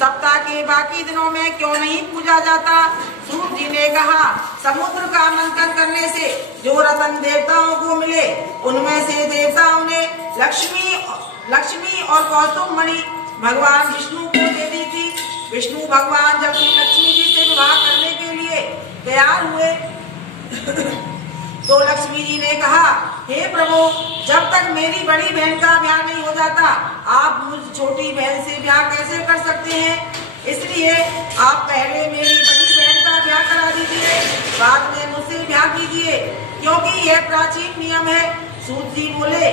सप्ताह के बाकी दिनों में क्यों नहीं पूजा जाता? सूत जी ने कहा, समुद्र का मंथन करने से जो रतन देवताओं को मिले, उनमें से देवताओं ने लक्ष्मी और कौस्तुभ मणि भगवान विष्णु को दे दी थी। विष्णु भगवान जब लक्ष्मी जी से विवाह करने के लिए तैयार हुए तो लक्ष्मी जी ने कहा, हे प्रभु, जब तक मेरी बड़ी बहन का ब्याह नहीं हो जाता, आप मुझ छोटी बहन से ब्याह कैसे कर सकते हैं? इसलिए आप पहले मेरी बड़ी बहन का ब्याह करा दीजिए, बाद में मुझसे ब्याह कीजिए, क्योंकि यह प्राचीन नियम है। सूत जी बोले।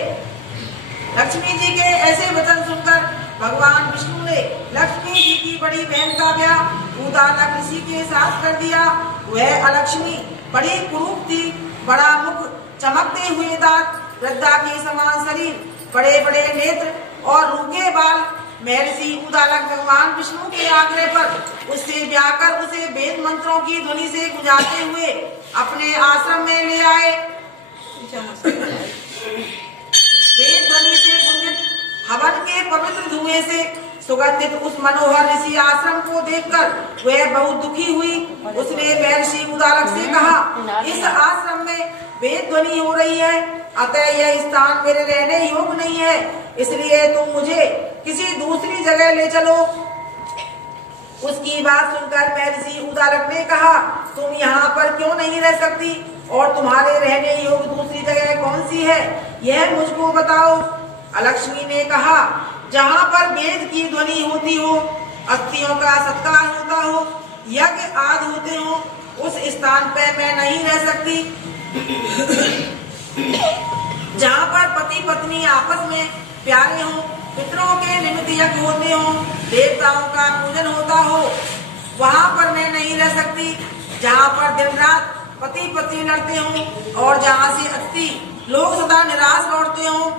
लक्ष्मी जी के ऐसे वचन सुनकर भगवान विष्णु ने लक्ष्मी जी की बड़ी बहन का ब्याह उदालक ऋषि के साथ कर दिया। वह अलक्ष्मी बड़ी कुरूप थी, बड़ा मुख, चमकते हुए दांत, वृद्धा के समान शरीर, बड़े बड़े नेत्र और रूखे बाल। महर्षि उदालक भगवान विष्णु के आग्रह पर उससे ब्याह कर उसे वेद मंत्रों की ध्वनि से गुंजाते हुए अपने आश्रम में ले आए। वेद ध्वनि से गुंजित हवन के पवित्र धुएं से सुगंधित उस मनोहर ऋषि आश्रम को देखकर वह बहुत दुखी हुई। उसने महर्षि उदालक से कहा, इस आश्रम में वेद ध्वनि हो रही है, अतः यह स्थान मेरे रहने योग्य नहीं है, इसलिए तुम मुझे किसी दूसरी जगह ले चलो। उसकी बात सुनकर महर्षि उदालक ने कहा, तुम यहाँ पर क्यों नहीं रह सकती और तुम्हारे रहने योग्य दूसरी जगह कौन सी है, यह मुझको बताओ। अलक्ष्मी ने कहा, जहाँ पर वेद की ध्वनि होती हो, अस्थियों का सत्कार होता हो, यज्ञ आदि होते हो, उस स्थान पर मैं नहीं रह सकती। जहाँ पर पति पत्नी आपस में प्यारे हों, पितरों के निमित्त यज्ञ होते हों, देवताओं का पूजन होता हो, वहाँ पर मैं नहीं रह सकती। जहाँ पर दिन रात पति पत्नी लड़ते हों और जहाँ से अतिथि लोग सदा निराश लौटते हों,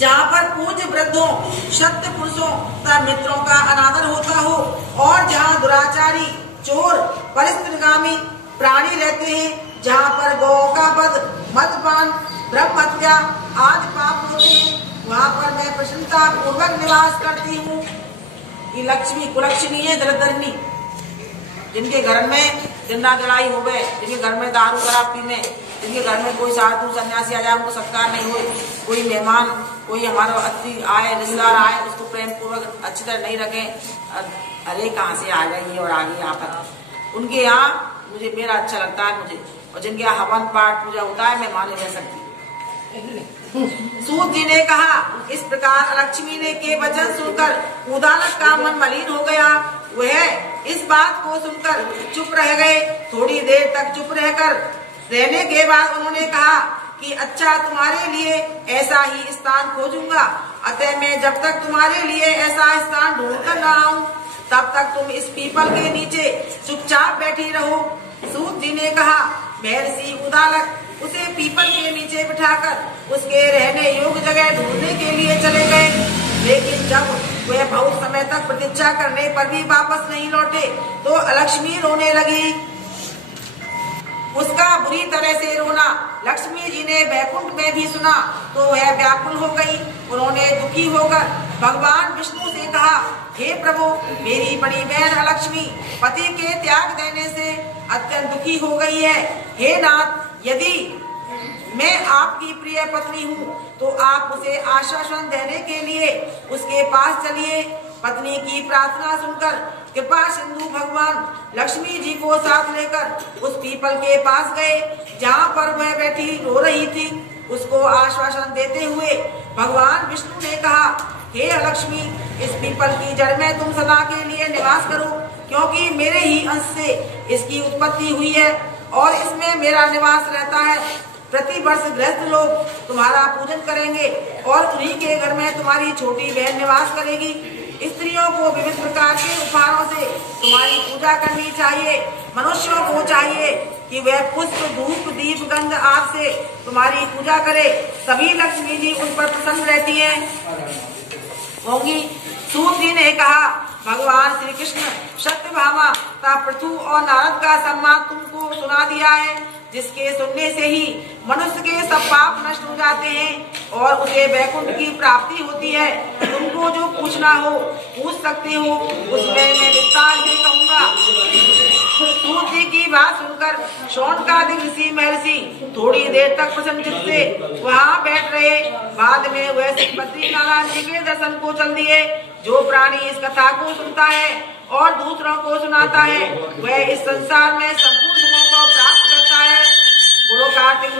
जहाँ पर पूज्य वृद्धों, सत्य पुरुषों तथा मित्रों का अनादर होता हो और जहाँ दुराचारी, चोर, परिस्थितिगामी प्राणी रहते हैं, जहाँ पर गौ का वध, मदपान, ब्रह्म हत्या आदि पाप होते हैं, वहाँ पर मैं प्रसन्नता पूर्वक निवास करती हूँ। ये लक्ष्मी कुलक्षणी है, दरिद्रनी, जिनके घर में दिन रात लड़ाई हो गए, जिनके घर में दारू शराब पीने, जिनके घर में कोई साधु सन्यासी आ जाए उनको सत्कार नहीं हुए, कोई मेहमान, कोई हमारा अतिथि आए, रिश्तेदार आए, उसको प्रेम पूर्वक अच्छी तरह नहीं रखे, अरे कहाँ से आ गई और आ गई यहाँ पर, उनके यहाँ मुझे मेरा अच्छा लगता है मुझे। और जिनके यहाँ हवन पाठ पूजा होता है, मैं माने रह सकती। सूत जी ने कहा, इस प्रकार लक्ष्मी ने के वचन सुनकर उदालक का मन मलिन हो गया। वह इस बात को सुनकर चुप रह गए। थोड़ी देर तक चुप रहकर रहने के बाद उन्होंने कहा कि अच्छा, तुम्हारे लिए ऐसा ही स्थान खोजूंगा, अतः मैं जब तक तुम्हारे लिए ऐसा स्थान ढूंढ कर न आऊं, तब तक तुम इस पीपल के नीचे चुपचाप बैठी रहो। सूत जी ने कहा। महर्षि उदालक उसे पीपल के नीचे बिठाकर उसके रहने योग्य जगह ढूंढने के लिए चले गए, लेकिन जब वे बहुत समय तक प्रतीक्षा करने पर भी वापस नहीं लौटे तो अलक्ष्मी रोने लगी। उसका बुरी तरह से रोना लक्ष्मी जी ने बैकुंठ में भी सुना तो वह व्याकुल हो गई। उन्होंने दुखी होकर भगवान विष्णु से कहा, हे प्रभु, मेरी बड़ी बहन अलक्ष्मी पति के त्याग देने से अत्यंत दुखी हो गई है। हे नाथ, यदि मैं आपकी प्रिय पत्नी हूँ तो आप उसे आश्वासन देने के लिए उसके पास चलिए। पत्नी की प्रार्थना सुनकर कृपा सिंधु भगवान लक्ष्मी जी को साथ लेकर उस पीपल के पास गए जहाँ पर वह बैठी रो रही थी। उसको आश्वासन देते हुए भगवान विष्णु ने कहा, हे लक्ष्मी, इस पीपल की जड़ में तुम सदा के लिए निवास करो, क्योंकि मेरे ही अंश से इसकी उत्पत्ति हुई है और इसमें मेरा निवास रहता है। प्रति वर्ष गृहस्थ लोग तुम्हारा पूजन करेंगे और उन्हीं के घर में तुम्हारी छोटी बहन निवास करेगी। स्त्रियों को विविध प्रकार के उपहारों से तुम्हारी पूजा करनी चाहिए। मनुष्यों को चाहिए कि वह पुष्प, धूप, दीप, गंध आदि से तुम्हारी पूजा करे, तभी लक्ष्मी जी उन पर प्रसन्न रहती हैं होंगी। सूत जी ने कहा, भगवान श्री कृष्ण सत्यभामा तथा पृथु और नारद का सम्मान तुमको सुना दिया है, जिसके सुनने से ही मनुष्य के सब पाप नष्ट हो जाते हैं और उसे वैकुंठ की प्राप्ति होती है। तुमको जो पूछना हो पूछ सकते हो, उसमें मैं विस्तार से कहूँगा। सूत जी की बात सुनकर शौनकादिक ऋषि महर्षि थोड़ी देर तक प्रसन्नचित्त से वहाँ बैठ रहे। बाद में वह श्री नारायण जी के दर्शन को चल दिए। जो प्राणी इस कथा को सुनता है और दूसरों को सुनाता है, वह इस संसार में संपूर्ण गुणों को प्राप्त करता है। गुरु कार्तिक